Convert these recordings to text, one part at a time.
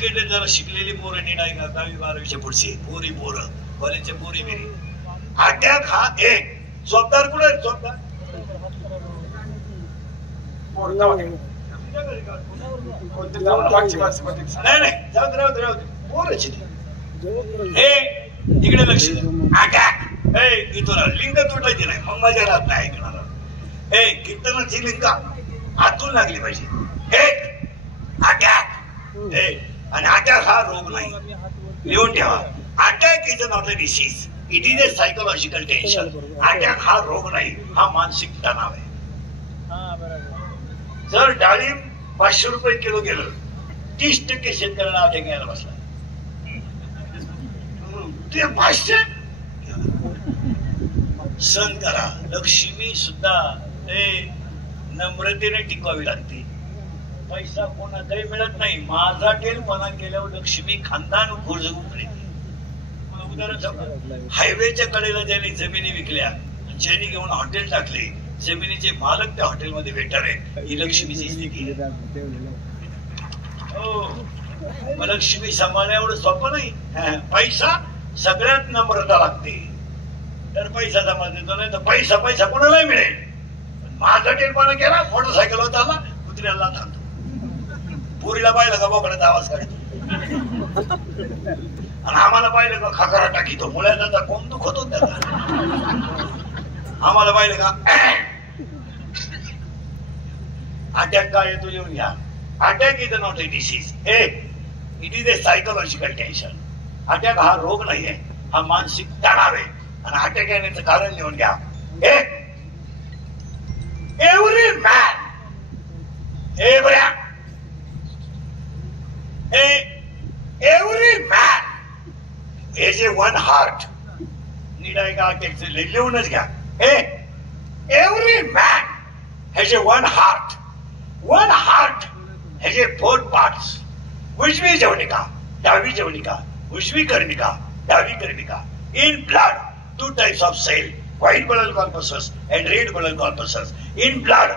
Educated जरा शिकलेली पोरं नीट आहे का 10वी-12वीच्या पुढची पोरी पोरं कॉलेजच्या पोरी बिरी अटॅक हा एक जबाबदार कुठे जबाबदार नाही जाऊ दे पोरच हे इकडे लक्ष अटॅक इथून लिंग तुटायची नाही मग मजा राहत नाही ऐकणार कीर्तनाची लिंग आतून लागली पाहिजे एक अटॅक आणि अटॅक हा रोग नाही लिहून ठेवा attack is not a disease it is a psychological tension attack हा रोग नाही हा मानसिक तणाव आहे जर डाळिंब 500 रुपये किलो गेलं 30% शेतकऱ्याला अटॅक यायला बसला ते 500 सण करा लक्ष्मी सुद्धा नम्रतेने टिकवावी लागते पैसा कोणाचाही मिळत नाही माझा टेलपणा केल्यावर लक्ष्मी खानदान घोळझगून उदाहरण हायवेच्या कडेला ज्यांनी जमिनी विकल्या ज्यांनी घेऊन हॉटेल टाकले जमिनीचे मालक त्या हॉटेलमध्ये वेटर आहेत ही लक्ष्मीची स्थिती हो लक्ष्मी सांभाळणं एवढं सोपं नाही पैसा सगळ्यात नम्रता लागते तर पैसा जमा देतो नाही तर पैसा कोणालाही मिळेल माझा टेलपणा केला मोटरसायकल चालला कुत्र्याला थांबतो पुरीला पाहिलं का बोकड्याचा आवाज काढतो आणि आम्हाला पाहिलं का खाकरा टाकीतो मुलाचा कोंब दुखतो त्याला आम्हाला पाहिलं का अटॅक काय येतो लिहून घ्या attack is not a disease it is a psychological tension attack हा रोग नाही आहे हा मानसिक तणाव आहे आणि अटॅक येण्याचं कारण लिहून घ्या every man every man has a one heart नीट आहे का अटॅकचं लिहूनच घ्या every man has a one heart has a 4 parts उजवी जवनिका डावी जवनिका उजवी कर्णिका डावी कर्णिका in blood 2 types of cell white blood corpuscles and red blood corpuscles in blood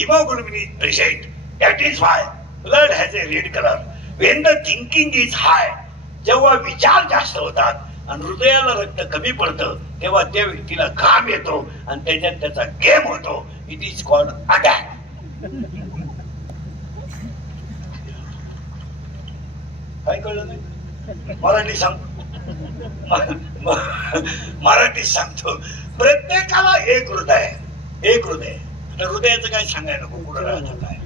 hemoglobin is present that is why blood has a red color when the thinking is high जेव्हा विचार जास्त होतात आणि हृदयाला रक्त कमी पडतं तेव्हा त्या व्यक्तीला घाम येतो आणि त्याच्यात त्याचा गेम होतो इट इज कॉल्ड अटॅक काय कळलं नाही मराठी सांगतो प्रत्येकाला एक हृदय हृदयाचं काय सांगायला नको कुठं राहतं काय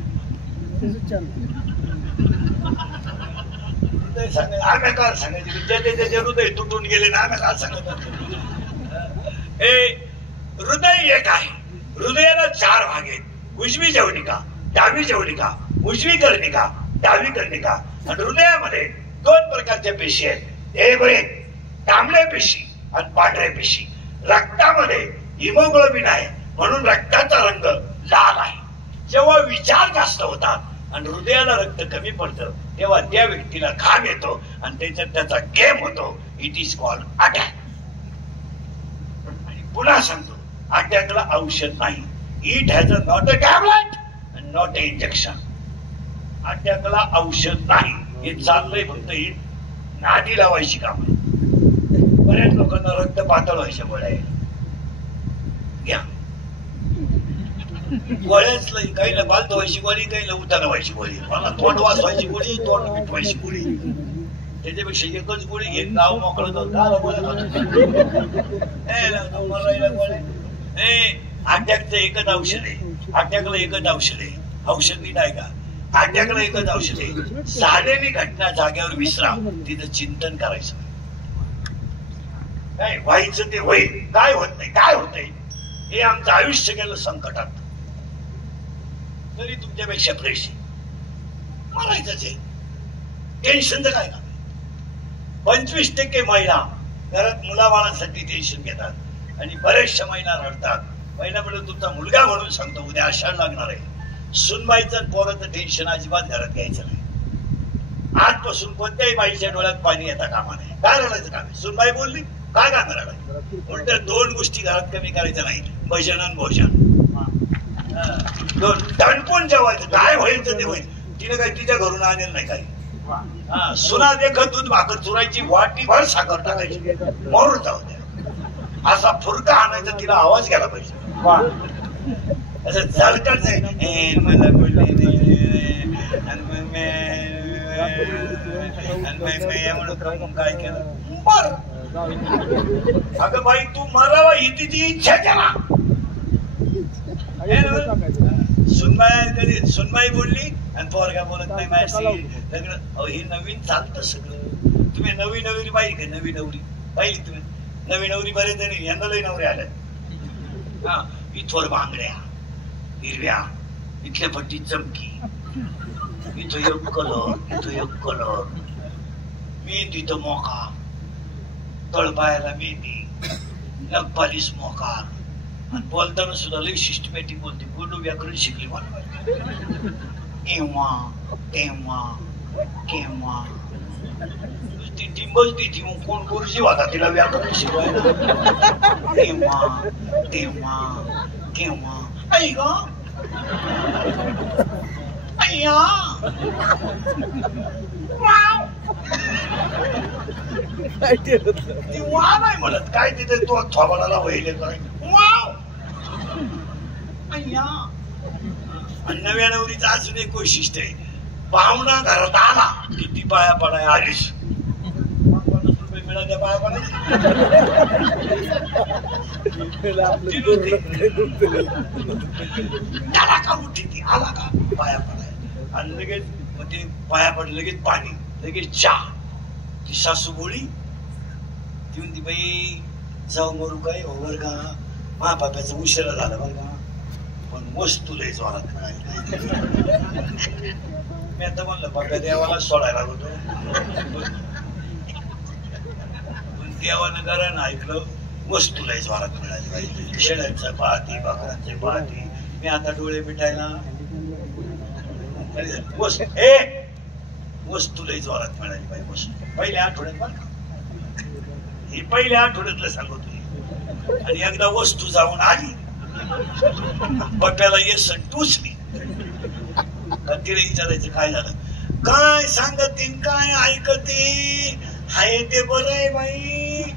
आम्ही काय सांगायचे त्याचे हृदय तुटून गेले ना आम्ही काय सांगत हृदय एक आहे हृदयाला 4 भाग आहेत उजवी जवनिका डावी जवनिका उजवी कर्णिका डावी कर्णिका आणि हृदयामध्ये 2 प्रकारच्या पेशी आहेत तांबड्या पेशी आणि पांढऱ्या पेशी रक्तामध्ये हिमोग्लोबिन आहे म्हणून रक्ताचा रंग लाल आहे जेव्हा विचार जास्त होतात आणि हृदयाला रक्त कमी पडतं तेव्हा त्या व्यक्तीला घाम येतो आणि त्याच्यात त्याचा गेम होतो इट इज कॉल्ड अटॅक आणि पुन्हा सांगतो अटॅकला औषध नाही it has a not a tablet and not a injection अटॅकला औषध नाही हे चाललंय फक्त ही नादी लावायची काम आहे बऱ्याच लोकांना रक्त पातळ व्हायच्या गोळ्या घ्या गोळ्याच काहीला बाल धुवायची गोळी काहीला उतारा व्हायची गोळी मला तोंड वाचवायची गोळी तोंड मिटवायची गोळी त्याच्यापेक्षा एकच गोळी घेत गाव मोकळं अटॅकचं एकच औषध आहे अटॅकला एकच औषध आहे औषध नीट आहे का अटॅकला एकच औषध आहे झालेली घटना जाग्यावर विसरा तिथं चिंतन करायचं काय व्हायचं ते होईल काय होत नाही काय होतंय हे आमचं आयुष्य गेलं संकटात तरी तुमच्यापेक्षा फ्रेश मरायचंच आहे टेन्शनचं काय काम 25% महिला घरात मुलाबाळांसाठी टेन्शन घेतात आणि बऱ्याचशा महिला रडतात महिला म्हणून तुमचा मुलगा म्हणून सांगतो उद्या आषाढ लागणार आहे सुनबाईचं पोराचं टेन्शन अजिबात घरात घ्यायचं नाही आजपासून कोणत्याही बाईच्या डोळ्यात पाणी येता कामा नये काय रडायचं काम आहे सुनबाई बोलली काय काम रडायचं उलट 2 गोष्टी घरात कमी करायच्या नाही भजन आणि भोजन दणकून जेवायचं काय होईल तर ते होईल तिने काही तिच्या घरून आणेल नाही काही सुना देखत दूध भाकर चुरायची, वाटी भर साखर टाकायची, मरून जाऊ द्या. असा फुरका आणायचा, तिला आवाज घ्यायला पाहिजे. असं झळकट मला बोलले म्हणून काय केलं. बर अगं बाई, तू मरावा ही तिची इच्छा केला. सुनबाई बोलली आणि पोरगा बोलत नाही माझ्याशी लग्न. अहो हे नवीन चालतं सगळं. तुम्ही नवी नवरी पाहिली का? नवी नवरी पाहिली तुम्ही? नवी नवरी बरेच जणी यंदा लई नवरे आल्या. इथवर बांगड्या हिरव्या, इथल्या पट्टी चमकी, इथं एक कलर, इथं एक कलर, मेहंदी तर मोका, तळपायाला मेहंदी, नखपालीस मोका. आणि बोलताना सुद्धा लई सिस्टमॅटिक बोलते. पूर्ण व्याकरण शिकली मला. केव्हा तेव्हा केव्हा ती टिंबच ती मग कोण गुरुजी होता तिला व्याकरण शिकवायला. केव्हा तेव्हा केव्हा आई ग अय्या ती वा नाही म्हणत. काय तिथे तो थोबाडाला वहिले काय वाव अय्या. आणि नव्या नवरीचं अजून एक वैशिष्ट्य आहे. पाहुणा घरात आला किती पाया पडाय आलीस. 50 रुपये मिळाले पाया पडायचे. त्याला का उठी ती आला का पाया पडाय. आणि लगेच मग ते पाया पडले, लगेच पाणी, लगेच चहा. ती सासू बोळी ती म्हणती, बाई जाऊ मरू काय ओव्हर का, मा बाप्याचा उशिरा झाला बरं का, पण वस्तू लय जोरात मिळाली. मी आता म्हणलं बाप्या देवाला सोडायला होतो, पण देवानं घरानं ऐकलं वस्तू लय जोरात मिळाली पाहिजे. शेळ्यांचं पाहती, बकरांचे पाहती. मी आता डोळे मिटायला वस्तू लय जोरात मिळाली पाहिजे. वस्तू पहिल्या आठवड्यात बरं का, ही पहिल्या आठवड्यातलं सांगतो. आणि एकदा वस्तू जाऊन आली, बप्याला ये टुचली. तिला विचारायचं काय झालं, काय सांगते काय ऐकते, हाय ते बरं आहे बाई.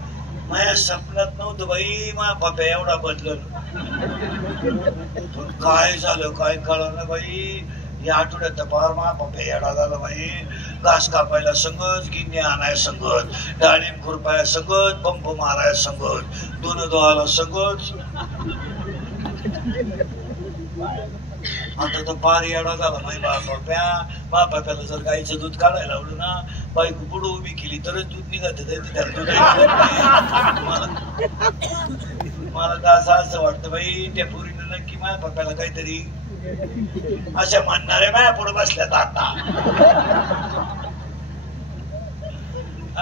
माझ्या स्वप्नात नव्हतं बाई माझ्या पप्या एवढा बदलल. काय झालं काय कळलं बाई. या आठवड्यात फार माझा पप्या येडा झाला बाई. घास कापायला संगत, गिन्ने आणाय संगत, डाळिंब खुरपाया संगत, पंप माराय संगत, दोन दोहाला संगत. आता तर फार येडा झाला बाई बाप्या. बाप्याला जर गाईचं दूध काढायला लावलं ना, बायको पुढं उभी केली तरच दूध निघत. मला तर असं वाटतं बाई त्या पोरीनं नक्की माझ्या पप्याला काहीतरी अशा म्हणणारे माझ्या पुढे बसल्यात आता.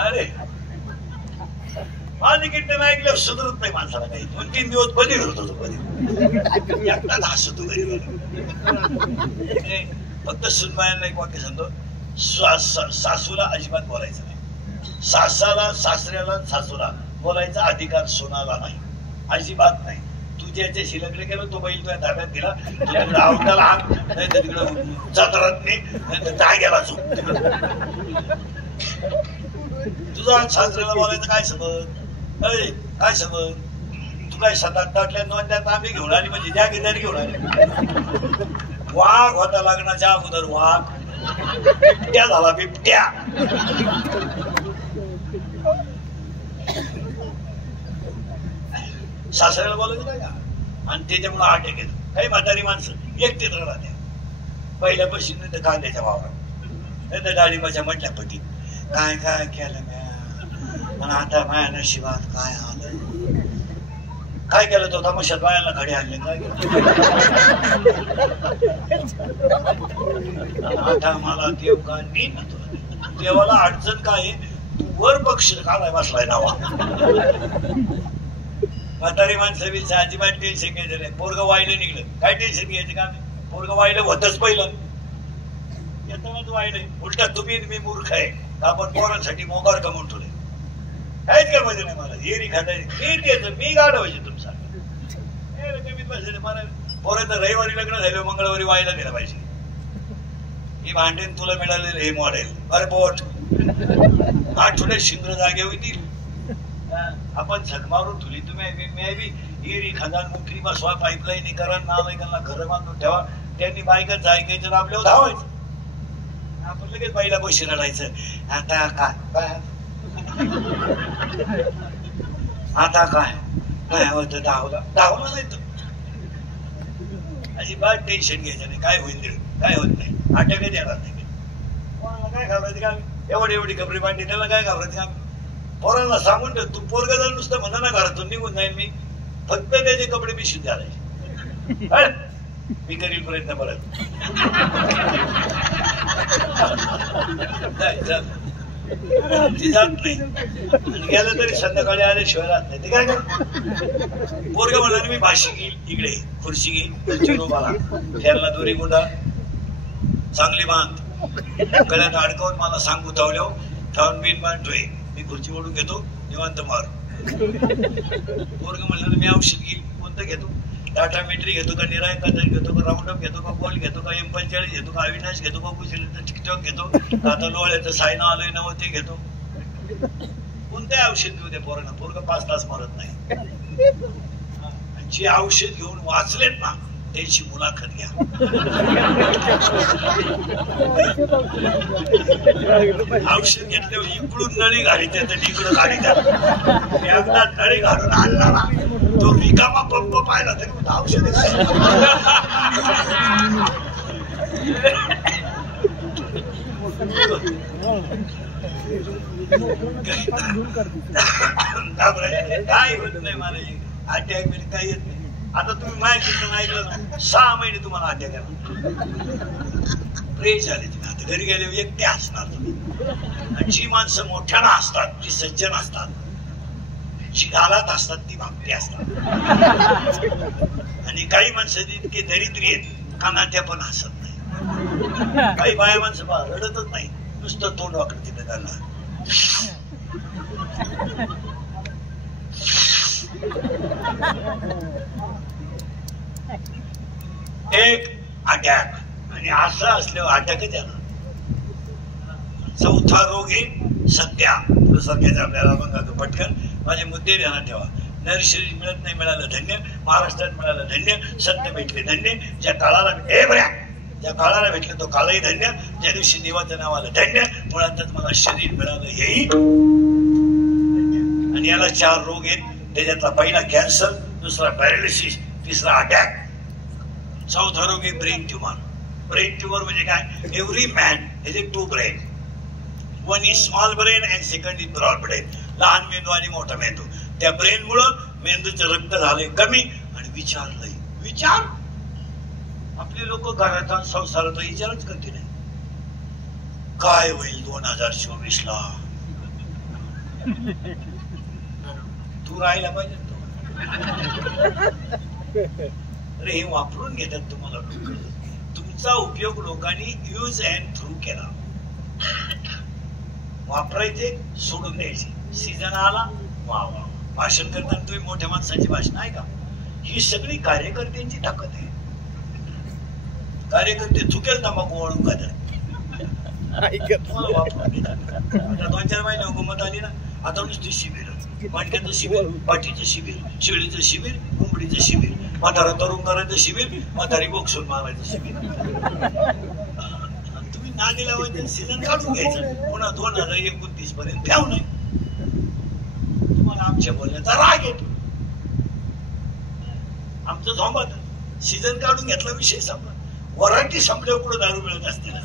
अरे माझी कीर्तन ऐकल्यावर सुधरत नाही माणसाला काही. 2-3 दिवस बधी होत होतो, बधी एकटाच हसतो घरी. फक्त सुनबायांना एक वाक्य सांगतो, सासूला अजिबात बोलायचं नाही. सासाला, सासऱ्याला, सासूला बोलायचा अधिकार सोनाला नाही, अजिबात नाही. तू ज्याच्याशी लग्न केलं तो बैल तुझ्या ताब्यात दिला, तुझ्याकडे आवडाला हात नाही तर तिकडं जातात नाही, नाही तर जाग्याला झोप. तुझा सासऱ्याला बोलायचं काय समज, काय समज. तू काय 7-8 नोंद्यात आम्ही घेऊन आली म्हणजे जागीदारी घेऊन आली. वाघ होता लग्नाच्या अगोदर, वाघ बिबट्या झाला, बिबट्या. सासऱ्याला बोलायचं काय का. आणि त्याच्यामुळे अटॅक येतो. काही म्हातारी माणसं एकटेच राहत्या. पहिल्यापासून नाही तर कांद्याच्या वावरात, नाही तर डाळिंबाच्या म्हटल्या पटी काय काय केलं म्या. आणि आता माया नशिबात काय आलं, काय केलं तो तमाशात बायाला घडी आणले काय आता मला देव का नाही ना तुला. देवाला अडचण काय, तू वर पक्ष काढाय बसलाय नावा. म्हातारी माणसं बी अजिबात टेन्शन घ्यायचं नाही. पोरगं वाहिलं निघलं काय टेन्शन घ्यायचं का. पोरगं वाहिलं होतच पहिलं, येतानाच वाहिलंय. उलटा तुम्ही मी मूर्ख आहे, आपण पोरांसाठी मोबार कमवून ठेवले. काहीच काय माहिती नाही मला. हेरी खाताय नीट येतं, मी गाडवायचे तुमचा कमीत बसले. मला पोराचं रविवारी लग्न झालं, मंगळवारी वाहिला गेलं पाहिजे. ही भांडेन तुला मिळालेलं हे मॉडेल. अरे पोट आठवड्यात शिंद्र जागे होतील. आपण झक मारून तुली तुम्ही हिरी खदान मुकरी बसवा पाईपलाईन करा नालायकांना घर बांधून ठेवा. त्यांनी बायकाच ऐकायचं ना आपल्यावर धावायचं. आपण लगेच बाईला बशी रडायचं. आता काय आता काय होतं धावलं नाही तर अजिबात टेन्शन घ्यायचं नाही. काय होईल काय होत नाही. अटॅकच येणार नाही. काय घाबरायचं का? एवढी कपडे बांधली त्याला काय घाबरायचं का? पोरांना सांगून ठेव. तू पोरग जर नुसतं म्हणा ना घरातून निघून जाईल मी. फक्त त्याचे कपडे मी शिव द्यायचे. मी करील प्रयत्न परत. जात नाही गेलं तरी संध्याकाळी आल्याशिवाय राहत नाही. ते काय कर पोरग म्हणा मी भाशी घेईल इकडे खुर्ची घेईल फेरला दोरी गुंडा चांगली बांध गळ्यात अडकवून मला सांग उतावल्या ठेवून बिन बांधतोय. मी खुर्ची ओढून घेतो निवांत मार. पोरग म्हणलं मी औषध घेईल कोणतं घेतो? टाटा मेट्री घेतो का निराय का घेतो का राऊंडअप घेतो का बॉल घेतो का M45 घेतो का अविनाश घेतो का कुशलीचं टिकटॉक घेतो आता लोळ्याचं सायना आलोय नव ते घेतो. कोणत्या औषध घेऊ त्या पोरांना? पोरग 5 तास मरत नाही. जी औषध घेऊन वाचलेत ना त्यांची मुलाखत घ्या. औषध घेतल्यावर इकडून नळी घालीत इकडं घालीत. एकदा नळी घालून आणला ना तो रिकामा पंप पाहिला तरी औषध काय होत नाही. मला अटॅक बिल काही येत नाही. आता तुम्ही माहिती ऐकलं ना 6 महिने तुम्हाला अटॅक फ्रेश झाले. तुम्ही आता घरी गेले एकटे असणार तुम्ही. आणि जी माणसं मोठ्यानं असतात ती सज्जन असतात. जी गालात असतात ती भामटी असतात. आणि काही माणसं इतके दरिद्री आहेत कानाट्या पण हसत नाही. काही बाया माणसं रडतच नाही नुसतं तोंड वाकडं तिथं त्यांना. एक अटॅक आणि असं असल्यावर अटॅकच येणार. 4था रोग आहे सत्या. सत्याचा आपल्याला मग पटकन माझे मुद्दे ध्यानात ठेवा. नर्सरी मिळत नाही मिळालं धन्य. महाराष्ट्रात मिळालं धन्य. सत्य भेटले धन्य. ज्या काळाला भेटले तो काळही धन्य. ज्या दिवशी देवाचं नाव आलं धन्य. मुळातच मला शरीर मिळालं हेही. आणि याला 4 रोग आहेत. त्याच्यातला पहिला कॅन्सर, दुसरा पॅरालिसिस, तिसरा अटॅक, 4था रोग आहे ब्रेन ट्युमर. ब्रेन ट्युमर म्हणजे काय? Every man is 2 brain. 1 is small brain and second is broad brain. लहान मेंदू आणि मोठा मेंदू. त्या ब्रेन मुळे मेंदूचं रक्त झालंय कमी आणि विचार लय. विचार आपले लोक घरात संसाराचा विचारच करते नाही. काय होईल 2024 ला? तू राहायला पाहिजे तो. अरे हे वापरून घेतात तुम्हाला. तुमचा उपयोग लोकांनी यूज अँड थ्रू केला. वापरायचे सोडून द्यायचे. सीझन आला वा वा. भाषण करताना तुम्ही मोठ्या माणसाची भाषण ऐका. ही सगळी कार्यकर्त्यांची ताकद आहे. कार्यकर्ते चुकेल तंबाखू वळून खातात. तुम्हाला वापरून घेतात. आता 2-4 महिने हुकूमत आली ना आता नुसती शिबिर. मांडक्याचं शिबिर, पाठीचं शिबिर, शेळीचं शिबिर, कोंबडीचं शिबिर, म्हातारा तरुण करायचं शिबिर, म्हातारी बोक्सून मारायचं शिबिर. तुम्ही नादी लावायचं सीझन काढून घ्यायचं. पुन्हा 2029 पर्यंत ठेव नाही. तुम्हाला आमच्या बोलण्याचा राग येतो. आमचं झोंबत सीझन काढून घेतला विषय संपला. वराठी संपल्यावर कुठं दारू मिळत असते ना.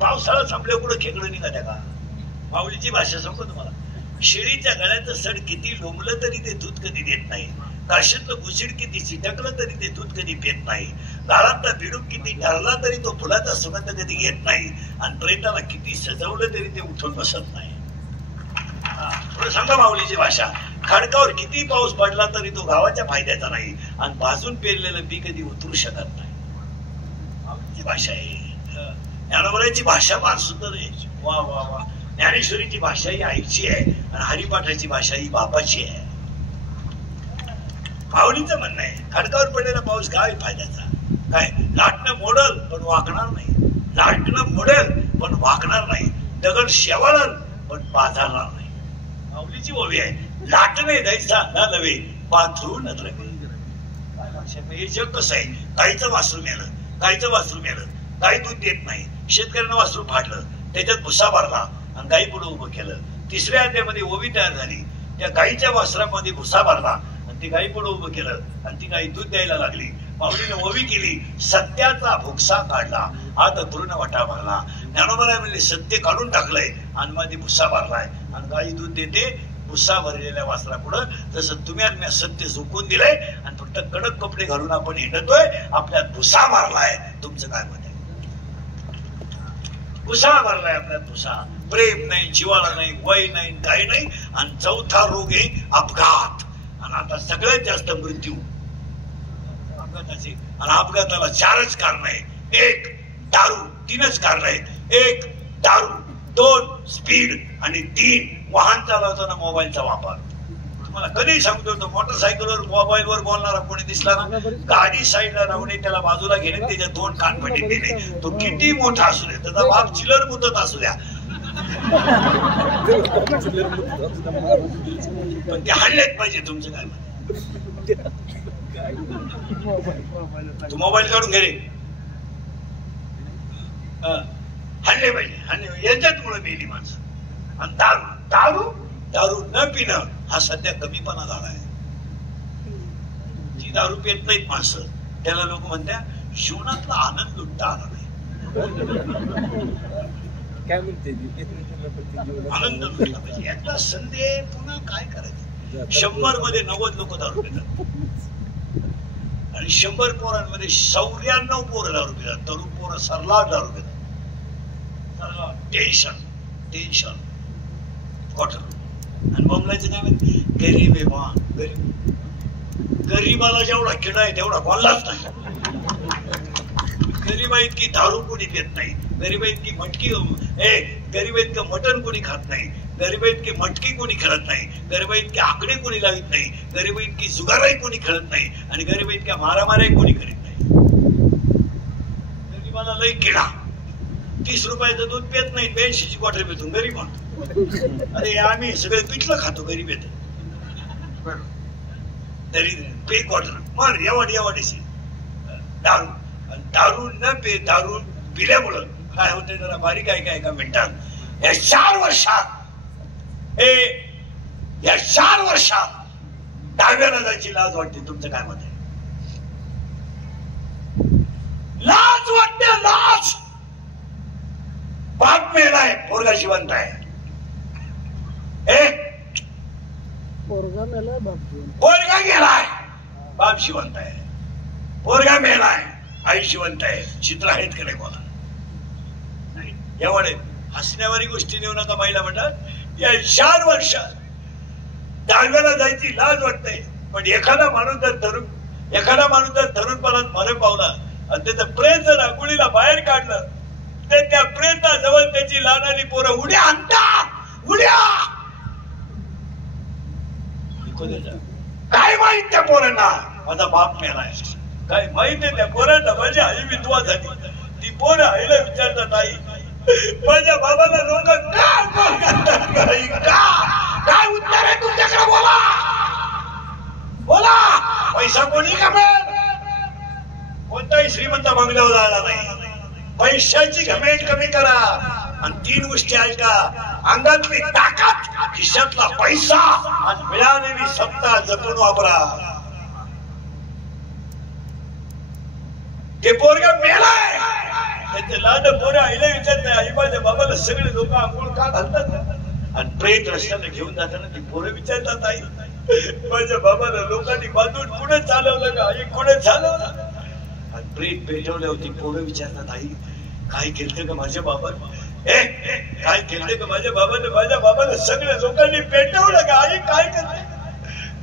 पावसाळा संपल्यावर कुठं खेकडं निघाल्या का? माऊलीची भाषा सांगतो तुम्हाला. शेळीच्या गळ्याचं सड किती लोंबलं तरी ते दूध कधी देत नाही. काशीतलं गुशीड किती चिटकलं तरी ते दूध कधी पेत नाही. दारातला बिडूक किती ठरला तरी तो फुलाचा सुगंध कधी घेत नाही. आणि प्रेताला किती सजवलं तरी ते उठून बसत नाही. थोडं सांगा माऊलीची भाषा. खडकावर किती पाऊस पडला तरी तो गावाच्या फायद्याचा नाही. आणि भाजून पेरलेलं बी कधी उतरू शकत नाही. माऊलीची भाषा आहे. ज्ञानोबराची भाषा फार सुंदर आहे. वा वा वा. ज्ञानेश्वरीची भाषा ही आईची आहे आणि हरिपाठाची भाषा ही बापाची आहे. माऊलीचं म्हणणं आहे खडकावर पडलेला पाऊस काय फायद्याचा. काय लाटणं मोडल पण वाकणार नाही. लाटणं मोडेल पण वाकणार नाही, दगड शेवाळल पण पाझरणार नाही. माऊलीची ओवी आहे, लाटणे दैसा न लवे पाथरू न द्रवे. हे जग कसं आहे, गाईचं वासरू मेलं, गाईचं वासरू मेलं, गाई दूध देत नाही, शेतकऱ्यांना वासरू फाडलं, त्याच्यात भुसा भरला आणि गाई पुढे उभं केलं. तिसऱ्या अध्यायामध्ये ओवी तयार झाली, त्या गाईच्या वासरामध्ये भुसा भरला आणि ती गाई पुढे उभं केलं आणि ती गाई दूध द्यायला लागली. माऊलीने ओवी केली, सत्याचा भुकसा काढला आता पूर्ण वाटा भरला. ज्ञानोबराय म्हणले सत्य काढून टाकलंय आणि मध्ये भुसा भरलाय आणि गाई दूध देते. भुसा भरलेल्या वासरा पुढं जसं तुम्ही आणि सत्य झुकून दिलंय आणि फक्त कडक कपडे घालून आपण हिंडतोय, आपल्यात भुसा मारलाय. तुमचं काय मत आहे? भुसा मारलाय आपल्यात, भुसा. प्रेम नाही, जिवाळा नाही, वय नाही, काय नाही. आणि चौथा रोग आहे अपघात. आणि आता सगळ्यात जास्त मृत्यू अपघाताचे. आणि अपघाताला 4च कारण आहे. 1 दारू, 3च कारण आहेत. 1 दारू, 2 स्पीड आणि 3 वाहन चालवताना मोबाईलचा वापर. तुम्हाला कधी सांगतो, तो मोटरसायकलवर मोबाईलवर बोलणारा कोणी दिसला ना, गाडी साईडला लावणे, त्याला बाजूला घेणे, त्याच्या 2 कानपट्टी देणे. तो किती मोठा असू दे, त्याचा बाप चिलर मुदत असू द्या, पण ते हाणलेच पाहिजे. तुमचं काय म्हणणं? तू मोबाईल काढून घे रे, हाणले पाहिजे, हाणले. याच्यात मुळे मेली माणसं. आणि दारू, दारू दारू न पिणं हा सध्या कमीपणा झालाय. जी दारू पित नाहीत माणसं, त्याला लोक म्हणतात जीवनातला आनंद लुटता आला नाही. आनंद लुटला पाहिजे. एकदा संधी पुन्हा काय करायचं? 100 मध्ये 90 लोक दारू पितात आणि 100 पोरांमध्ये 94 पोरं दारू पितात. तरुण पोरं सरला दारू पितात. Tension tension quarter. आणि बंगलाचं काय म्हणते, गरीब आहे बा, गरीब. गरीबाला जेवढा किडा आहे तेवढा बोललाच नाही. गरीबा इतकी दारू कोणी पित नाही, गरीबा इतकी मटकी, गरीबा इतकं मटण कोणी खात नाही, गरीबा इतकी मटकी कोणी खेळत नाही, गरीबा इतके आकडे कोणी लावित नाही, गरीबा इतकी जुगाराही कोणी खेळत नाही आणि गरीबा इतक्या मारामाऱ्याही कोणी करीत नाही. गरीबाला लई किडा. 30 रुपयाचं दूध पेत नाही, 82ची क्वार्टर पितो गरीब म्हणतो. अरे आम्ही सगळे पिठलं खातो, गरीब येत तरी पे क्वार्टर मर एवढ एवढीशी दारू. दारू न पे, दारू पिल्यामुळं काय होते जरा बारीक आहे का एका मिनिटात. या 4 वर्षात या 4 वर्षात 10व्याला जायची लाज वाटते. तुमचं काय मत आहे? लाज वाटते, लाज. बाप मेलाय, पोरगा जिवंत आहे. पोरगा गेलाय, बाप जिवंत आहे. पोरगा मेलाय, आई जिवंत आहे. चित्र आहेत का नाही बोला? नाही. एवढे हसण्यावारी गोष्टी नेऊ नका. महिला म्हणतात या 4 वर्षात 10व्याला जायची लाज वाटते. पण एखादा माणूस जर तरुणपणात मरण पावला आणि त्याचं प्रेत जर आंघोळीला बाहेर काढलं तर त्या प्रेताजवळ त्याची लहानाली पोरं उड्या आणतात. उड्या काय माहित त्या पोरांना माझा बाप मेलाय, काय माहित आहे त्या पोरांना माझी आई विधवा झाली. ती पोरं आईला विचारतात, आई माझ्या बाबाला लोक काय उत्तर आहे तुमच्याकडे? बोला बोला. पैसा कोणी कमेल? कोणताही श्रीमंत बंगल्यावर आला नाही. पैशाची घमेंड कमी करा आणि 3 गोष्टी ऐका. अंगातली ताकद, खिशातला पैसा आणि मिळालेली सत्ता जपून वापरा. ते पोरगा मेलाय, त्याचे लहान पोरं आईला विचारत नाही, आई माझ्या बाबाला सगळे लोक आंघोळ का घालतात? आणि प्रेत रस्त्याला घेऊन जाताना ती पोरं विचारतात, आई माझ्या बाबाला लोकांनी बांधून पुढे चालवलं का? आई पुढे चालवलं. आणि प्रेत पेटवल्या होती. पोरं विचारतात, आई काय केलं का माझ्या बाबाने? काय केलं का माझ्या बाबाने? माझ्या बाबाला सगळ्या लोकांनी पेटवलं का? आई काय करते?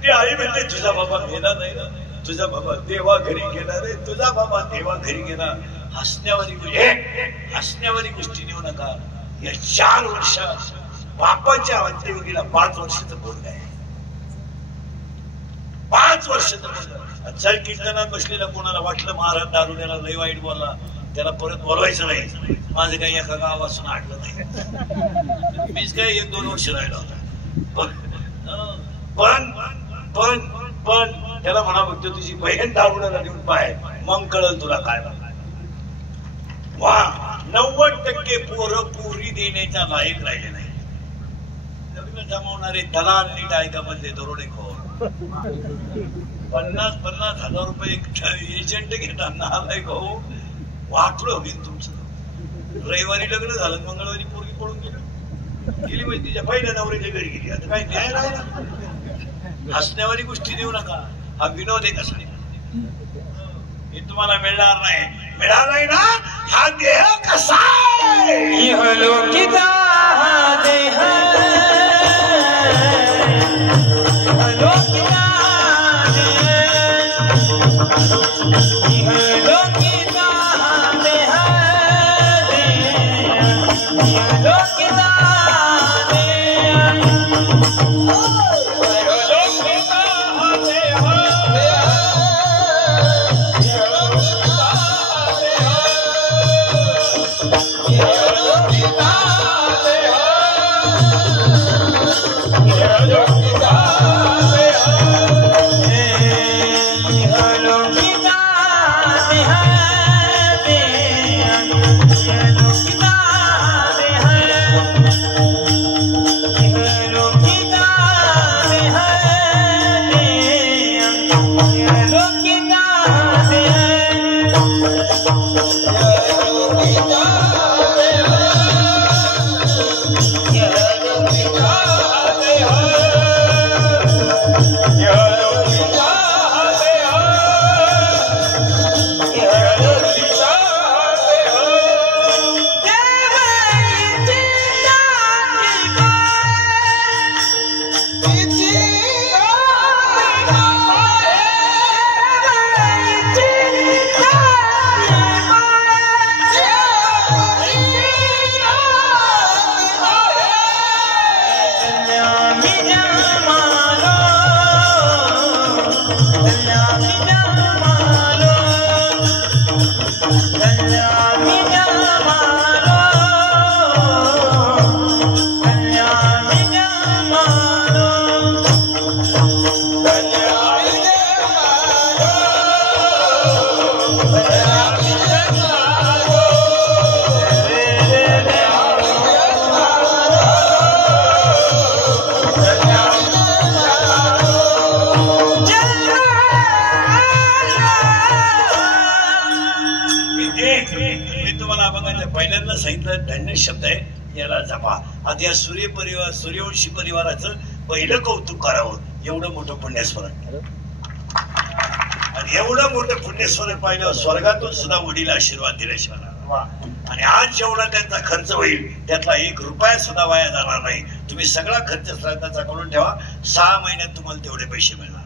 ती आई म्हणते, तुझा बाबा गेला नाही ना, तुझा बाबा देवा घरी गेला रे, तुझा बाबा देवा घरी गेला. हसण्यावारी गोष्टी नेऊ नका. या 4 वर्षात बापाच्या अंत्यविधीला 5 वर्षाचं पोरग आहे. 5 वर्षाचं पोरग. जर कीर्तनात बसलेला कोणाला वाटलं महाराज दारुड्याला लय वाईट बोलला, त्याला परत बोलवायचं नाही. माझं काही एका गावापासून आटलं नाही. मीच काय 1-2 वर्ष राहिलो होता. पण पण पण त्याला म्हणा बघतो तुझी बहीण दारुणाला देऊन पाय, मग कळल तुला काय. वा 90% पोरं पोरी देण्याच्या लायक राहिले नाही. लग्न जमावणारे दलाल नीट ऐका मधले दरोडेखोर 50,000 रुपये एजंट घेताना आलाय गो. वाटलं होईल तुमचं. रविवारी लग्न झालं, मंगळवारी पोरगी पळून गेली म्हणजे तिच्या पहिल्या नवऱ्याच्या घरी गेली. आता काय न्याय राहिला. हसण्यावारी गोष्टी देऊ नका. हा विनोद आहे कसा. हे तुम्हाला मिळणार नाही. मिळालाय ना. हा देह कसा पहिल्यांदा सांगितलं धन्य शब्द आहे याला जपा. आता या सूर्यवंशी परिवाराचं पहिलं कौतुक करावं. एवढं मोठं पुण्यस्मरण आणि एवढं मोठं पुण्यस्मरण पाहिलं स्वर्गातून सुद्धा वडील आशीर्वाद दिल्याशिवाय. आणि आज जेवढा त्यांचा खर्च होईल त्यातला 1 रुपया सुद्धा वाया जाणार नाही. तुम्ही सगळा खर्च श्राद्धाचा करून ठेवा. 6 महिन्यात तुम्हाला तेवढे पैसे मिळणार.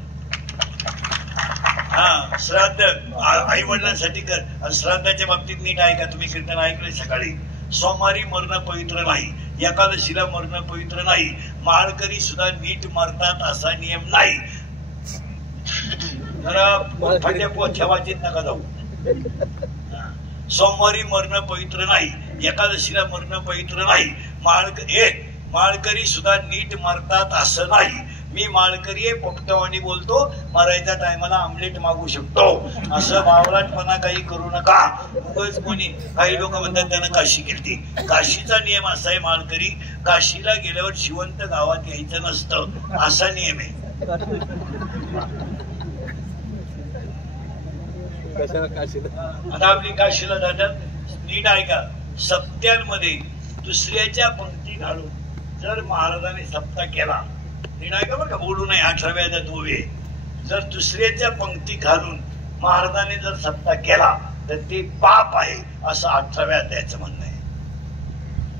हा श्राद्ध आई वडिलांसाठी कर. आणि श्राद्धाच्या बाबतीत नीट ऐका. तुम्ही कीर्तन ऐकले सकाळी. सोमवारी मरण पवित्र नाही, एकादशीला मरण पवित्र नाही, माळकरी सुद्धा नीट मरतात असा नियम नाही. जरा ठेवायचे नका जाऊ. सोमवारी मरण पवित्र नाही, एकादशीला मरण पवित्र नाही, माळकरी सुद्धा नीट मरतात असं नाही. मी माळकरी आहे पोपटवाणी बोलतो. मरायच्या टायमाला आमलेट मागू शकतो. असं बावलाटपणा काही करू नका. उगाच कोणी काही लोक म्हणतात त्यानं काशी केली. काशीचा नियम असा आहे माळकरी काशीला गेल्यावर जिवंत गावात यायचं नसतं असा नियम आहे. आता आपली काशीला जातात. नीट ऐका. सप्त्यांमध्ये दुसऱ्याच्या पंक्ती घालून जर महाराजांनी सप्ताह केला, नीट ऐका बरं का, बोलू नाही 18व्या अध्यायात उभे. जर दुसऱ्याच्या पंक्ती घालून महाराजांनी जर सप्ताह केला तर ते पाप आहे असं 18व्या अध्यायाचं म्हणणं आहे.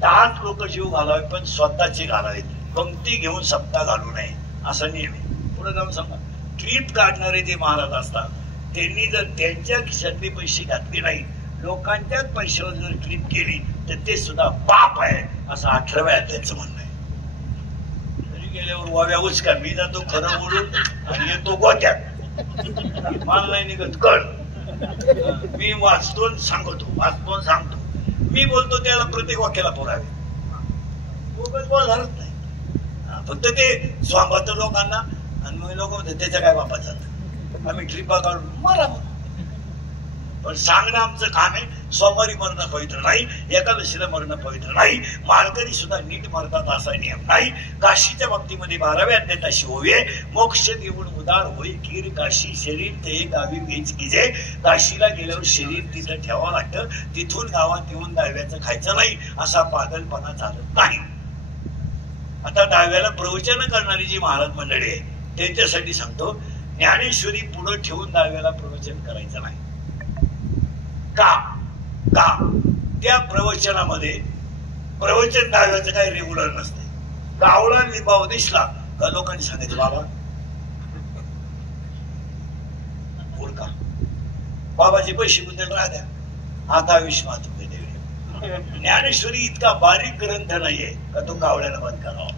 10 लोक जीव घालावे पण स्वतःचे घालावेत. पंक्ती घेऊन सप्ताह घालू नये असा नियम आहे. पुढे जाऊन सांगा. ट्रिप काढणारे जे महाराज असतात त्यांनी जर त्यांच्या खिशातले पैसे घातले नाही, लोकांच्याच पैशावर जर ट्रिप केली तर ते सुद्धा पाप आहे असं 18व्या अध्यायाचं म्हणणं आहे. गेल्यावर वाव्यावच का मी जातो खरं बोलून आणि येतो गोत्यात. मला नाही निघत कळ. मी वाचतो सांगतो मी बोलतो त्याला प्रत्येक वाक्याला पुरावे बोलणारच नाही. फक्त ते स्वांबात लोकांना आणि मग लोक म्हणतात त्याच्या काय बापात जात आम्ही ट्रिपा काढून मारा. पण सांगणं आमचं काम आहे. सोमवारी मरणं पवित्र नाही, एकादशीला मरणं पवित्र नाही, माळकरी सुद्धा नीट मरतात असा नियम नाही. काशीच्या बाबतीमध्ये 12व्या अध्यायाची होवे मोक्ष देऊन उदार होई कीर काशी शरीर ते गावी वेच गिजे. काशीला गेल्यावर शरीर तिथं ठेवावं लागतं, तिथून गावात येऊन दहाव्याचं खायचं नाही असा पागलपणा चालत नाही. आता दहाव्याला प्रवचन करणारी जी महाराज मंडळी आहे त्यांच्यासाठी सांगतो, ज्ञानेश्वरी पुढे ठेवून दहाव्याला प्रवचन करायचं नाही. का त्या प्रवचनामध्ये प्रवचन दहाव्याचं काही रेग्युलर नसते. गावला लिंबाव दिसला का लोकांनी सांगायचं बाबा का बाबाचे पैसे बद्दल राहत्या आता विश्वास देवे. ज्ञानेश्वरी इतका बारीक ग्रंथ नाहीये का तो गावड्याला बंद करावा.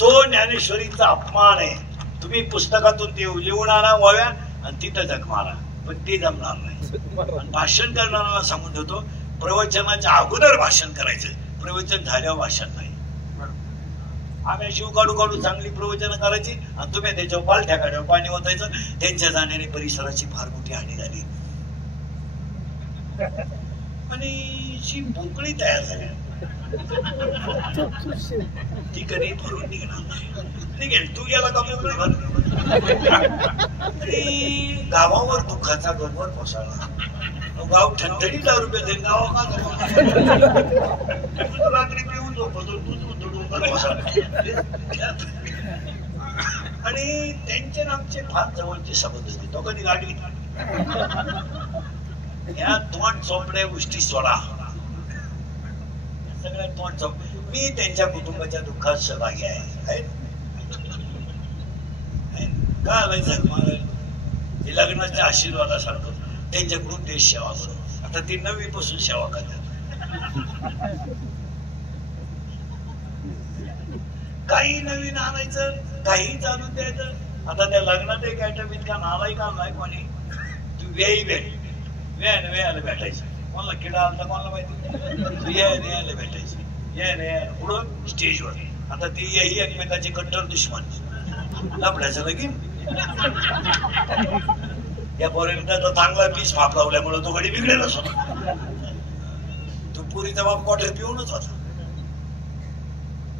तो ज्ञानेश्वरीचा अपमान आहे. तुम्ही पुस्तकातून ते लिहून आणा वाव्या आणि तिथं जग मारा, पण ते जमणार नाही. भाषण करणाऱ्याला सांगून ठेवतो, प्रवचनाच्या अगोदर भाषण करायचं, प्रवचन झाल्यावर भाषण नाही. आम्ही शिव काढू चांगली प्रवचन करायची आणि तुम्ही त्याच्यावर पालथ्या काढ्यावर पाणी ओतायचं. त्यांच्या जाण्याने परिसराची फार मोठी हानी झाली आणि जी मोकळी तयार झाली ती कधी भरून निघणार नाही. निघेल तू गेला का मोकळी भरून. गावावर दुःखाचा गडबड कोसळला. गाव ठणठणी ₹10 देईन गावा रात्री पिऊन झोपतो आणि त्यांचे आमचे फार जवळचे संबंध होते. तो कधी गाडी या तोंड चोपड्या गोष्टी सोडा, सगळ्या तोंड चोप. मी त्यांच्या कुटुंबाच्या दुःखात सहभागी आहे. का आलाय लग्नाच्या आशीर्वादासारखं त्यांच्याकडून देश सेवा करू. आता ती 9वी पासून सेवा करतात. काही नवीन आणायचं, काही चालून द्यायचं. आता त्या लग्नात एक आयटम इतका नालाय का नाही कोणी. तू वेळाला भेटायचं. कोणाला किडा आलता कोणाला माहिती. यायला भेटायचं पुढं स्टेजवर. आता ती याही एकमेकाचे कट्टर दुश्मन लपड्याचं लगीन. या पोरीला तर चांगला पीस माप लावल्यामुळे तो गडी बिघडेलच होता. तो पोरीचा बाप क्वार्टर पिऊनच होता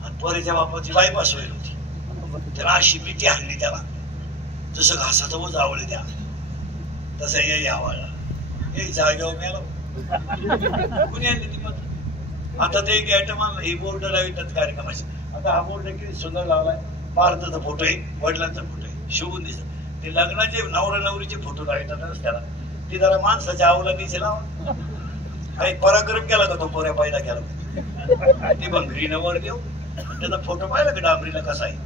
आणि पोरीच्या बापाची बायपास होईल होती. त्याला अशी पिटी आणली त्याला, जसं घासाचं ओझ आवडले त्या तसं याही आवडला. हे जागेवर मेला कुणी आणली ती मत. आता ते एक आयटम आणलं, हे बोर्ड लावितात कार्यक्रमाचे. आता हा बोर्ड किती सुंदर लावलाय. भारताचा फोटो आहे, वडिलांचा फोटो आहे, शोभून दिसत. ते लग्नाचे नवरा नवरीचे फोटो लावतात त्याला. ते जरा माणसाच्या अवलंबीचे लावा. काही पराक्रम केला का तो पोऱ्या पायदा केला. ती भंगरी नवर देऊ त्याचा फोटो पाहिला का डांबरीला कसा आहे.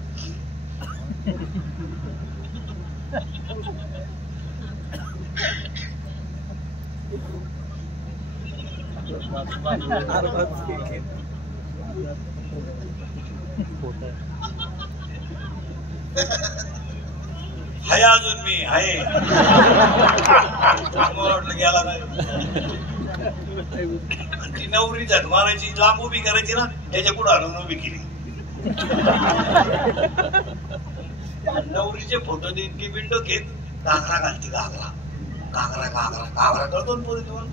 हाय अजून मी आहे गेला नाही. ती नवरी झटमारायची लांब उभी करायची ना, त्याच्या पुढे आणून उभी केली. नवरीचे फोटो देत की विंडो घेत घागरा घालती. घागरा करतो पोरी दोन.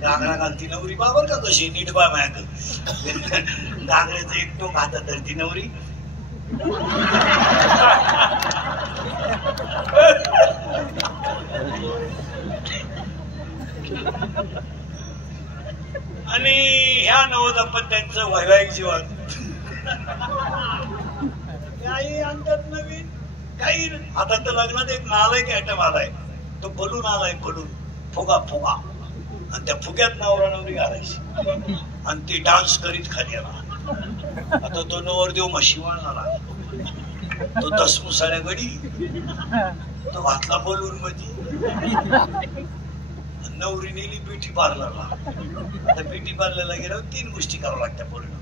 घागरा घालती नवरी. बाबर का कशी नीट बा माग घागऱ्याचं एक टोक हातात धरती नवरी. आणि ह्या नवदंपत्यांचं वैवाहिक जीवन काही आणतात नवीन काही. आता तर लग्नात एक नालायक आयटम आलाय, तो बलून आलाय. बलून फुगा आणि त्या फुग्यात नवरा नवरी घालायची आणि ती डान्स करीत खाली आला. आता तो नवरदेव म्हशीवाळ झाला. तो दसमुसाड्या गडी तो घातला बलून मध्ये. नवरी नेली ब्युटी पार्लरला. आता ब्युटी पार्लरला गेल्यावर 3 गोष्टी करावं लागत्या पोरीला.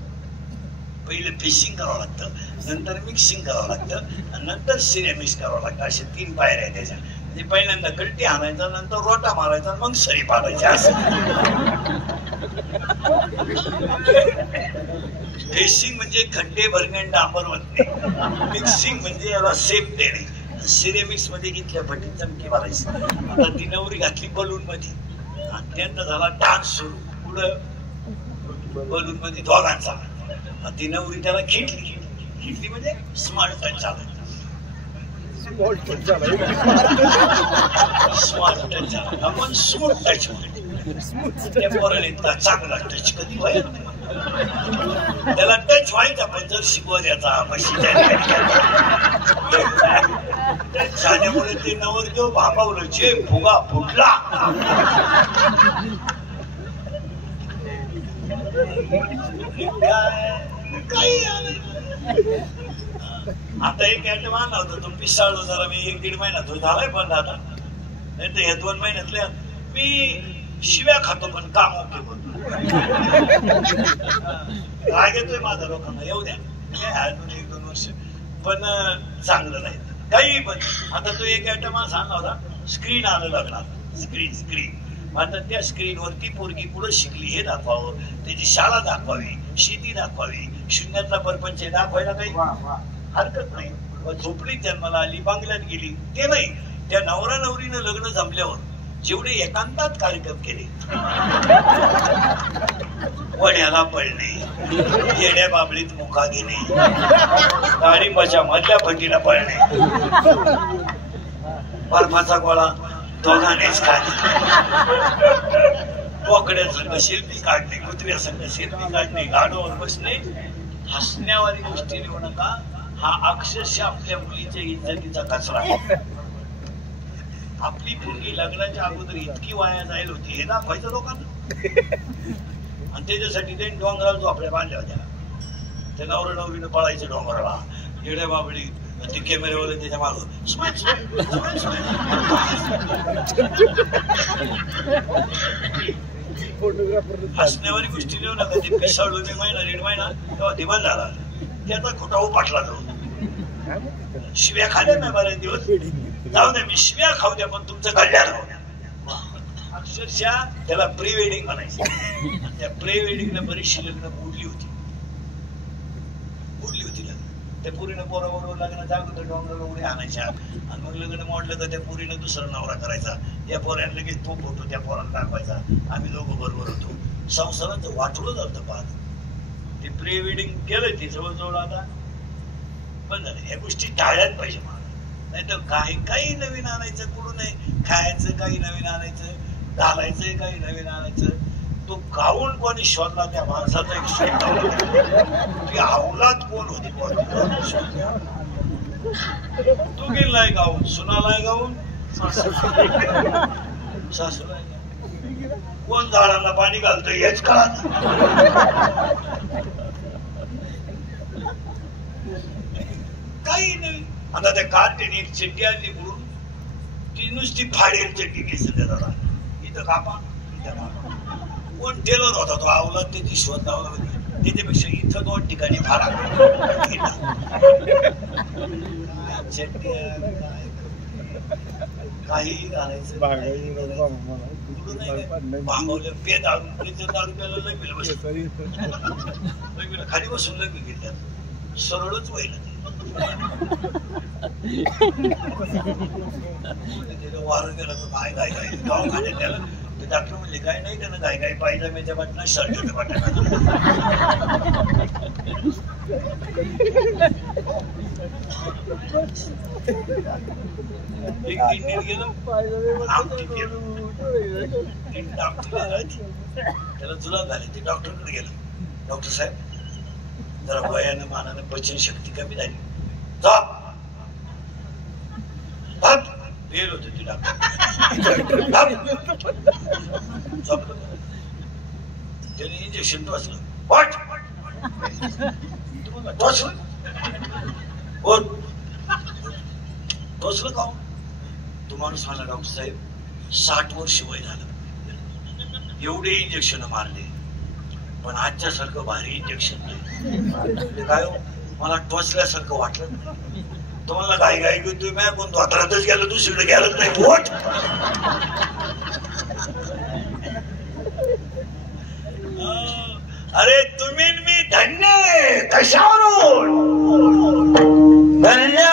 पहिले फिशिंग करावं लागतं, नंतर मिक्सिंग करावं लागतं आणि नंतर सिरेमिक्स करावं लागतं. अशा 3 पायऱ्या आहेत त्याच्या. ते पहिल्यांदा कल्टी आणायचा, नंतर रोटा मारायचा, मग सरी पाडायची असं. फेसिंग म्हणजे खड्डे भरणे डांबर वरणे, मिक्सिंग म्हणजे याला सेप देणे, सिरेमिक्स मध्ये घेतल्या पट्टी चमकी मारायची. आता ती नवरी घातली बलून मध्ये, अत्यंत झाला डान्स सुरू. पुढं बलून मध्ये दोघांचा. ती नवरी त्याला खिटली, खिटली म्हणजे स्मार्ट टच झाला. स्मार्ट टच झाला, आपण स्मूथ टच त्या पोराला इतका चांगला टच कधी व्हायला नाही. त्याला टच व्हायचा, पण जर शिकवत याचा मशी टच झाल्यामुळे ते नवरदेव भांबावलं, जे फुगा फुटला. आता एक ऍटम आणला होता तो पिसाळलो जरा मी, 1-1.5 महिना तो झालाय बंद. आता नाही तर हे 2 महिन्यातल्या मी शिव्या खातो पण काम ओके बोलतो. राग येतोय माझा लोकांना, येऊ द्या अजून 1-2 वर्ष, पण चांगलं नाही काही. पण आता तो एक ऍटम आणला होता, स्क्रीन आलं लागला, स्क्रीन. आता त्या स्क्रीनवरती पोरगी पुढे शिकली हे दाखवावं, त्याची शाळा दाखवावी, शेती दाखवावी, शून्यातला परपंच दाखवायला काही हरकत नाही. झोपडीत जन्माला आली, बंगल्यात गेली, ते नाही. त्या नवरा नवरीनं लग्न जमल्यावर जेवढे एकांतात कार्यक्रम केले, वड्याला पळणे, येड्या बाबळीत मुका घेणे, डाळिंबाच्या मधल्या फटीला पळणे, बर्फाचा गोळा दोघांनीच खाणे, बोकड्या संघ शिल्पी काढणे, कुत्र्या संघ शिल्पी काढणे, गाडोवर बसणे, हसण्यावारी गोष्टी लिहू नका. हा अक्षरशः आपल्या मुलीच्या इज्जतीचा कचरा. आपली मुलगी लग्नाच्या अगोदर इतकी वाया जाईल होती हे दाखवायचं लोकांना. आणि त्याच्यासाठी ते डोंगराला झोपड्या बांधल्या होत्या. त्या नवरा नवरीनं पळायचं डोंगराला, येड्या बाबडी ते कॅमेऱ्यावर त्याच्या मागं हसण्यावारी गोष्टी लिहू नका. ते पिसाळलो मी महिना 1.5 महिना तेव्हा दिवाण झाला, त्याचा खोटा उपाटला जाऊ. शिव्या खाल्या नाही बऱ्याच दिवस, जाऊ द्या मी शिव्या खाऊ द्या, पण तुमचं कल्याण होऊ द्या. अक्षरशः त्याला प्री वेडिंग म्हणायचं. त्या प्री वेडिंगला बरीचशी लग्न बुडली होती लग्न. त्या पुरीनं पोराबरोबर लग्नाच्या अगोदर डोंगराला उडी आणायच्या, आणि मग लग्न मोडलं तर त्या पुरीनं दुसरा नवरा करायचा. त्या पोरांना लगेच तो फोटो त्या पोरांना दाखवायचा, आम्ही दोघं बरोबर होतो. संसाराचं वाटलं जातं पाहत. ते प्री वेडिंग केलं ते जवळजवळ आता बंद झालं. ह्या गोष्टी टाळल्याच पाहिजे मला. नाही तर काही नवीन आणायचं, कुठून नाही खायचं, काही नवीन आणायचं, घालायचं काही नवीन आणायचं. तो गाऊन कोणी शोधला त्या माणसाचा एक शोध, ती अवलाद कोण होती. तू गेलाय गाऊन, सुनालाय गाऊन, सासूलाय कोण झाडांना पाणी घालतो हेच कळत. काही नाही. आता त्या कार्टेने एक चड्डी आणली म्हणून ती नुसती फाडेल चड्डी केस दादा, इथं कापा इथं कापा. कोण टेलर होता तो आवला, त्याची शोध लावला होती. त्याच्यापेक्षा इथं 2 ठिकाणी फाडा. काही घालायचं भांबवलं पे दारू प्यायला लगेल बस खाली बसून लगेल घेतल्यात, सरळच व्हायला वारं गेलं तर काय काय काय दवाखान्यात त्याला ते डॉक्टर म्हणले काय नाही, त्यानं काय काय पायजाम्याच्या बटना शर्टच्या बटना एक 3 नीट गेलं त्याला जुलाब झाली. ते डॉक्टरकडे गेलं. डॉक्टर साहेब जरा वयानं मानानं पचन शक्ती कमी झाली, फेल होते ती डॉक्टर. त्याने इंजेक्शन टोचलं. व्हॉट टोचलं टोचलं का? तो माणूस मला डॉक्टर साहेब 60 वर्ष वय झालं, एवढे इंजेक्शन मारले पण आजच्यासारखं भारी इंजेक्शन नाही. काय हो मला टोचल्यासारखं वाटलं. तुम्हाला घाई घाई की तुम्ही कोण धोत्रातच गेलो दुसरीकडे गेलंच नाही वोट. अरे तुम्ही मी धन्य कशावरून धन्य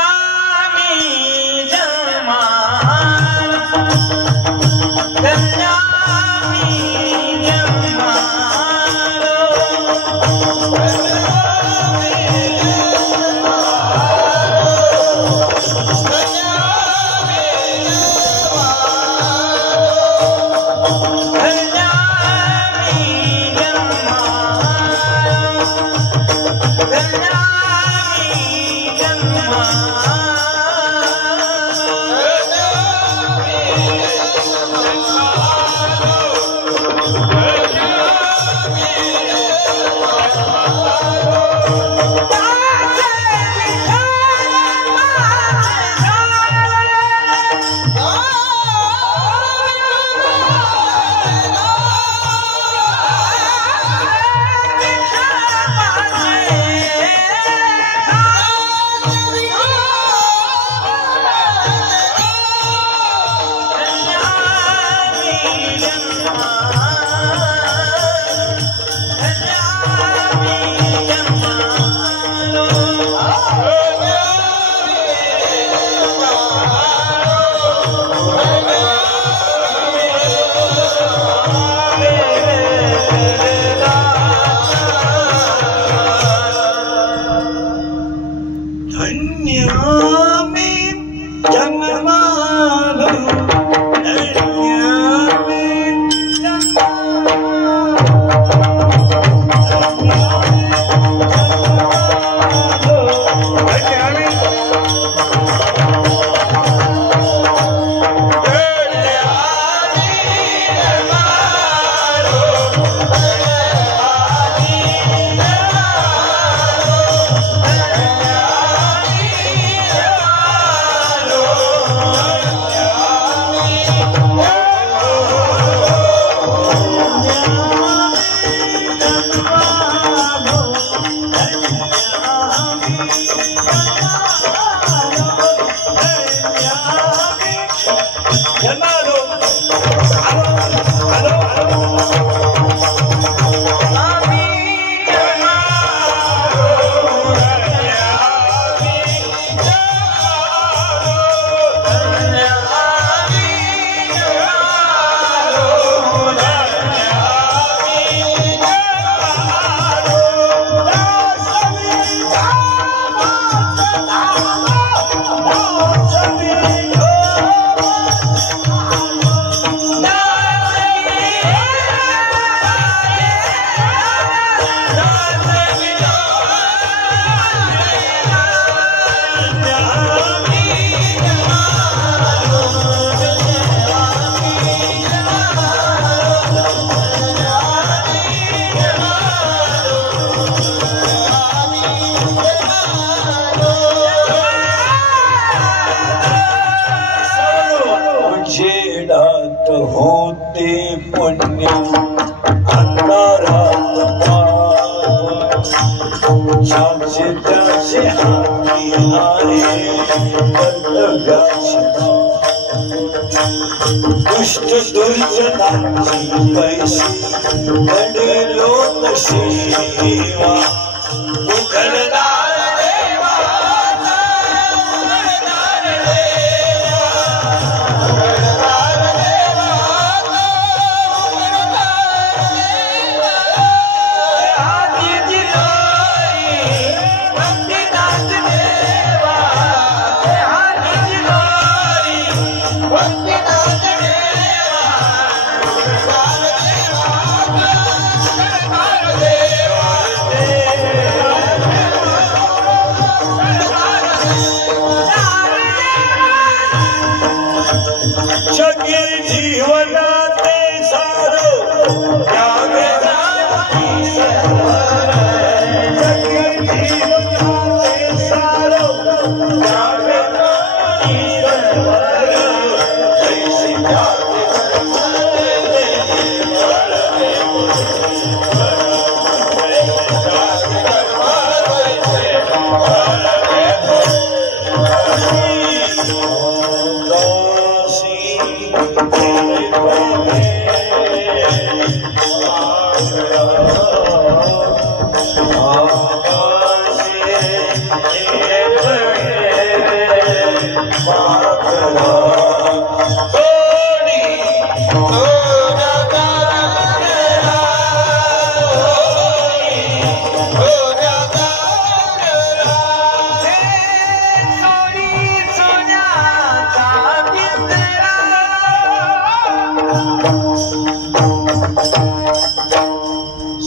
होते पुण्य अंधारात ज्याचे त्याचे हाती हारे कर्तव्याचे दुष्ट दुर्जनांची पैसे घडलो तसेवा उघडला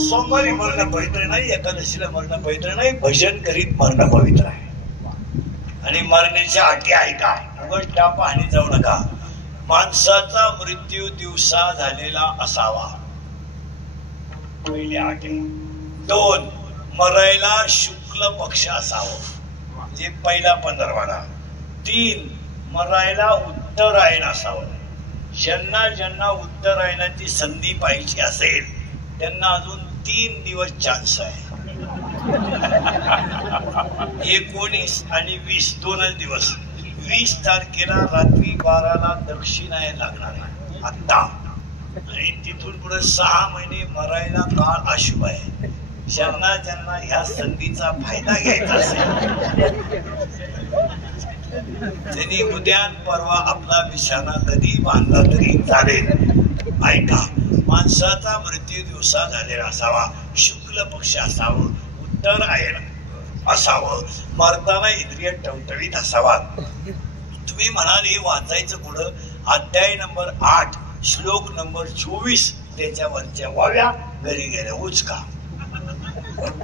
सोमवारी मरण पवित्र नाही, एकादशीला मरण पवित्र नाही, भजन करीत मरण पवित्र आहे. आणि मरण्याच्या अटी आहे का? उगाच टापा आणि जाऊ नका. माणसाचा मृत्यू दिवसा झालेला असावा, पहिल्या अटी. 2, मरायला शुक्ल पक्ष असावं, म्हणजे पहिला 15वाडा. 3, मरायला उत्तरायण असावं. ज्यांना उत्तरायणाची संधी पाहिजे असेल त्यांना अजून 3 दिवस चान्स आहे. 19 आणि 20 2च दिवस. 20 तारखेला रात्री 12ला दक्षिणायन लागणार आहे आता. आणि तिथून पुढे 6 महिने मरायला काळ अशुभ आहे. ज्यांना ह्या संधीचा फायदा घ्यायचा असेल त्यांनी उद्या परवा आपला बिछाना कधी बांधला तरी चालेल. ऐका, माणसाचा मृत्यू दिवसा झालेला असावा, शुक्ल पक्ष असावं, उत्तरायण असावं, मरताना इंद्रिय टवटवीत असावा. तुम्ही म्हणाल हे वाचायचं पुढं. अध्याय नंबर 8 श्लोक नंबर 24 त्याच्यावरच्या वाव्या घरी गेल्या उचका.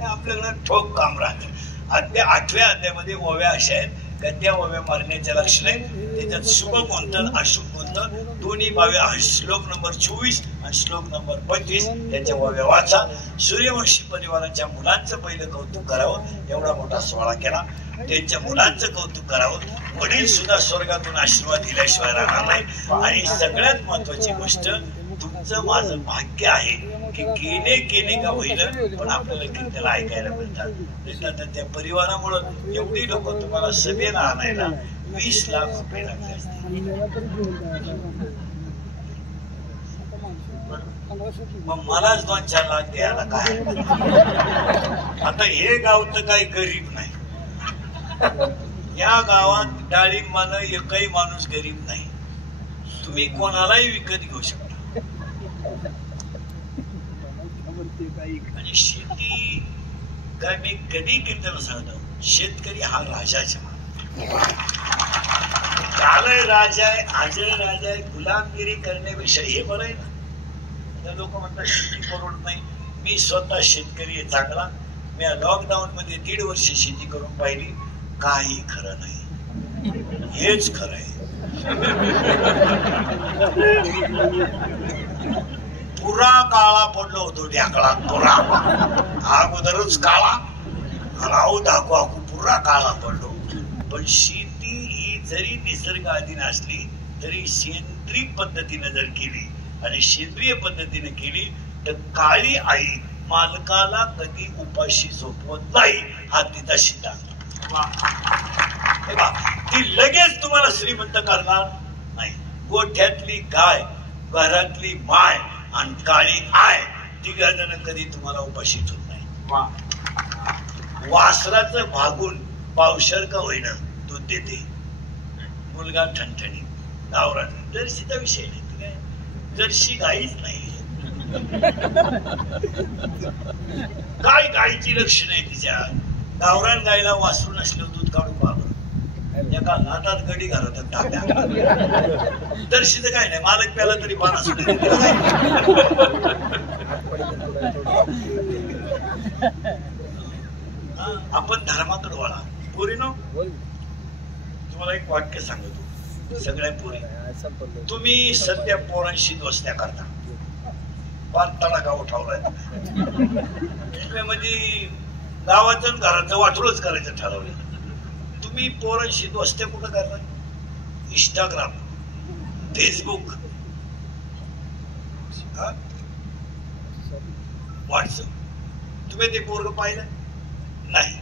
आपल्याकडे ठोक काम राहतं. 8व्या अध्यायामध्ये ओव्या अशा आहेत का त्या ओव्या मारण्याच्या लक्षण आहेत. त्याच्यात शुभ कोणतं अशुभ कोणतं दोन्ही बाव्या. श्लोक नंबर 24 आणि श्लोक नंबर 35 त्याच्या ओव्या वाचा. सूर्यवंशी परिवाराच्या मुलांचं पहिलं कौतुक करावं. एवढा मोठा सोहळा केला, त्यांच्या मुलांचं कौतुक करावं. वडील सुद्धा स्वर्गातून आशीर्वाद दिल्याशिवाय राहणार नाही. आणि सगळ्यात महत्वाची गोष्ट, तुमचं माझं भाग्य आहे की केले का होईल पण आपल्याला कीर्तनाला ऐकायला मिळतात. त्या परिवारामुळे एवढी लोक तुम्हाला सभेला आणायला 20 लाख रुपये लागले असतात. मग मलाच 2-4 लाख द्यायला काय? आता हे गाव तर काही गरीब नाही. या गावात डाळिंबानं एकही माणूस गरीब नाही. तुम्ही कोणालाही विकत घेऊ शकता. आणि शेती काय मी कधी कीर्तन सांगतो, शेतकरी हा राजाचा कालय राजा आहे, आजय राजा आहे. गुलामगिरी करण्यापेक्षा हे बरं आहे ना. लोक म्हणतात शेती परवडत नाही. मी स्वतः शेतकरी आहे चांगला. मी लॉकडाऊन मध्ये 1.5 वर्ष शेती करून पाहिली. काही खरं नाही, हेच खरं आहे. पुरा काळा पडलो होतो ढ्याकळा. पुरा अगोदरच काळा आणि दाखवा पुरा काळा पडलो. पण शेती ही जरी निसर्गाधीन असली तरी सेंद्रिय पद्धतीने जर केली आणि सेंद्रिय पद्धतीने केली तर काळी आई मालकाला कधी उपाशी झोपवत नाही. हा तिचा सिद्धांत. ती लगेच तुम्हाला श्रीमंत करणार नाही. गोठ्यातली गाय, घरातली माय आणि काळी आय, 3 जण कधी तुम्हाला उपाशी होत नाही. वासराचं भागून पावशर का होईना दूध देते. मुलगा ठणठणी गावरान. जर्सीचा विषय नाही. काय जर्सी गाईच नाही. काय गायची लक्षण आहे तिच्या. गावरान गायला वासरू नसलं दूध काढून पाहतो. एका हातात गडी घालतात टाक्या. दर्शीचं काय नाही. मालक प्याला तरी पाना सुटत. आपण धर्माकडे वळा. पोरीनो, तुम्हाला एक वाक्य सांगतो. सगळ्या पोरी, तुम्ही सध्या पोरांशी दोस्त्या करता. पाच तडाखा उठावलाय. म्हणजे गावाचं घराचं वाटूनच करायचं ठरवलं. तुम्ही पोरांशी दोस्त्या कुठं करताय? Instagram, Facebook, WhatsApp. तुम्ही ते पोरग पाहिलं नाही.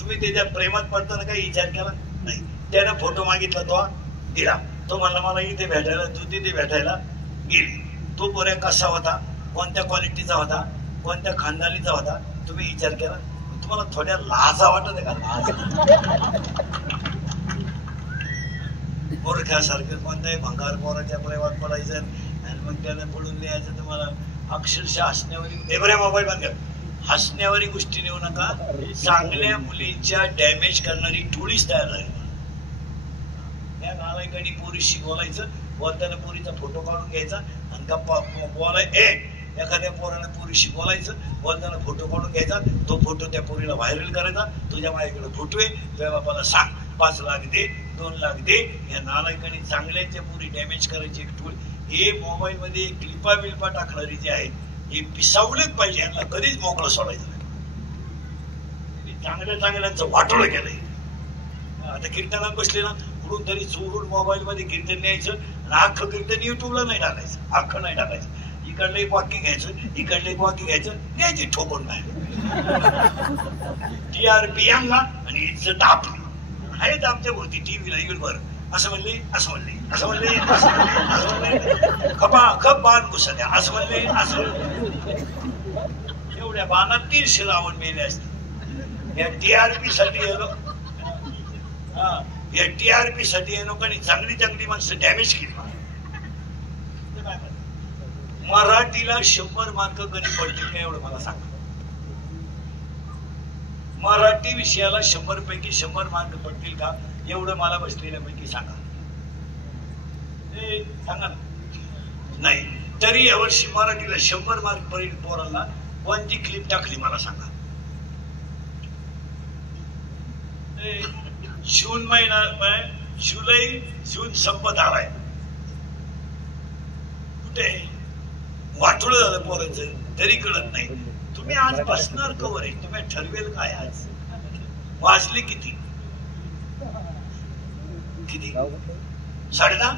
तुम्ही त्याच्या प्रेमात पडताना काही विचार केला नाही. त्याने फोटो मागितला, तो दिला. तो म्हणला मला इथे भेटायला, तू तिथे भेटायला गेली. तो पोऱ्या कसा होता, कोणत्या क्वालिटीचा होता, कोणत्या खानदानीचा होता, तुम्ही विचार केला? तुम्हाला थोड्या लाजा वाटत आहे का? मूर्खासारखं कोणत्याही भंगार पोराच्या प्रेमात पडायचं आणि मग त्याला पडून द्यायचं. तुम्हाला अक्षरशः हसण्यावर मोबाईल बंद कर, हसण्यावरी गोष्टी नेऊ नका. चांगल्या मुलीच्या डॅमेज करणारी टोळीच तयार झाली. या नालायकांनी पोरीशी बोलायचं, बोलताना पोरीचा फोटो काढून घ्यायचा आणि गप्पा एखाद्या पोराने पोरीशी बोलायचं, बोलताना फोटो काढून घ्यायचा, तो फोटो त्या पोरीला व्हायरल करायचा. तुझ्या माझ्याकडे फोटो आहे, तुझ्या बापाला सांग 5 लाख दे, 2 लाख दे. या नालायकांनी चांगल्याच्या पोरी डॅमेज करायची एक टूल. हे मोबाईल मध्ये क्लिपा बिल्पा टाकणारी जे आहेत हे पिसावलेच पाहिजे, यांना कधीच मोकळं सोडायचं नाही. चांगल्या वाटोळं केलंय. आता कीर्तनात बसले ना, कुठून तरी चोरून मोबाईल मध्ये कीर्तन न्यायचं आणि अख्खं कीर्तन युट्यूबला नाही टाकायचं, अख्खं नाही टाकायचं. इकडलं एक वाक्य घ्यायचं, इकडलं एक वाक्य घ्यायचं, न्यायची ठोकून नाही. TRP यांना आणि इज्जत आपली आहेत आमच्या भोवती. टीव्हीला युट्यूबवर असं म्हणले, असं म्हणले, असं म्हणले, असं म्हणले, खप बाण घुसल्या, असं म्हणले, असं म्हणले. एवढ्या बाणात 300 रावण मेले असते. या TRP साठी या TRP साठी या लोकांनी चांगली माणसं डॅमेज केली. मराठीला 100 मार्क कधी पडतील का एवढं मला सांगा. मराठी विषयाला 100 पैकी 100 मार्क पडतील का एवढं मला बसलेल्यापैकी सांगा. सांगा ना. नाही तरी यावर्षी मराठीला 100 मार्क पडेल पोरांना कोणती क्लिप टाकली मला सांगा. जून महिना, जून संपत आलाय, कुठे वाटोळ झालं पोरांचं तरी कळत नाही. तुम्ही आज बसणार कवर आहे, तुम्ही ठरवेल काय? आज वाजले किती? 10:30.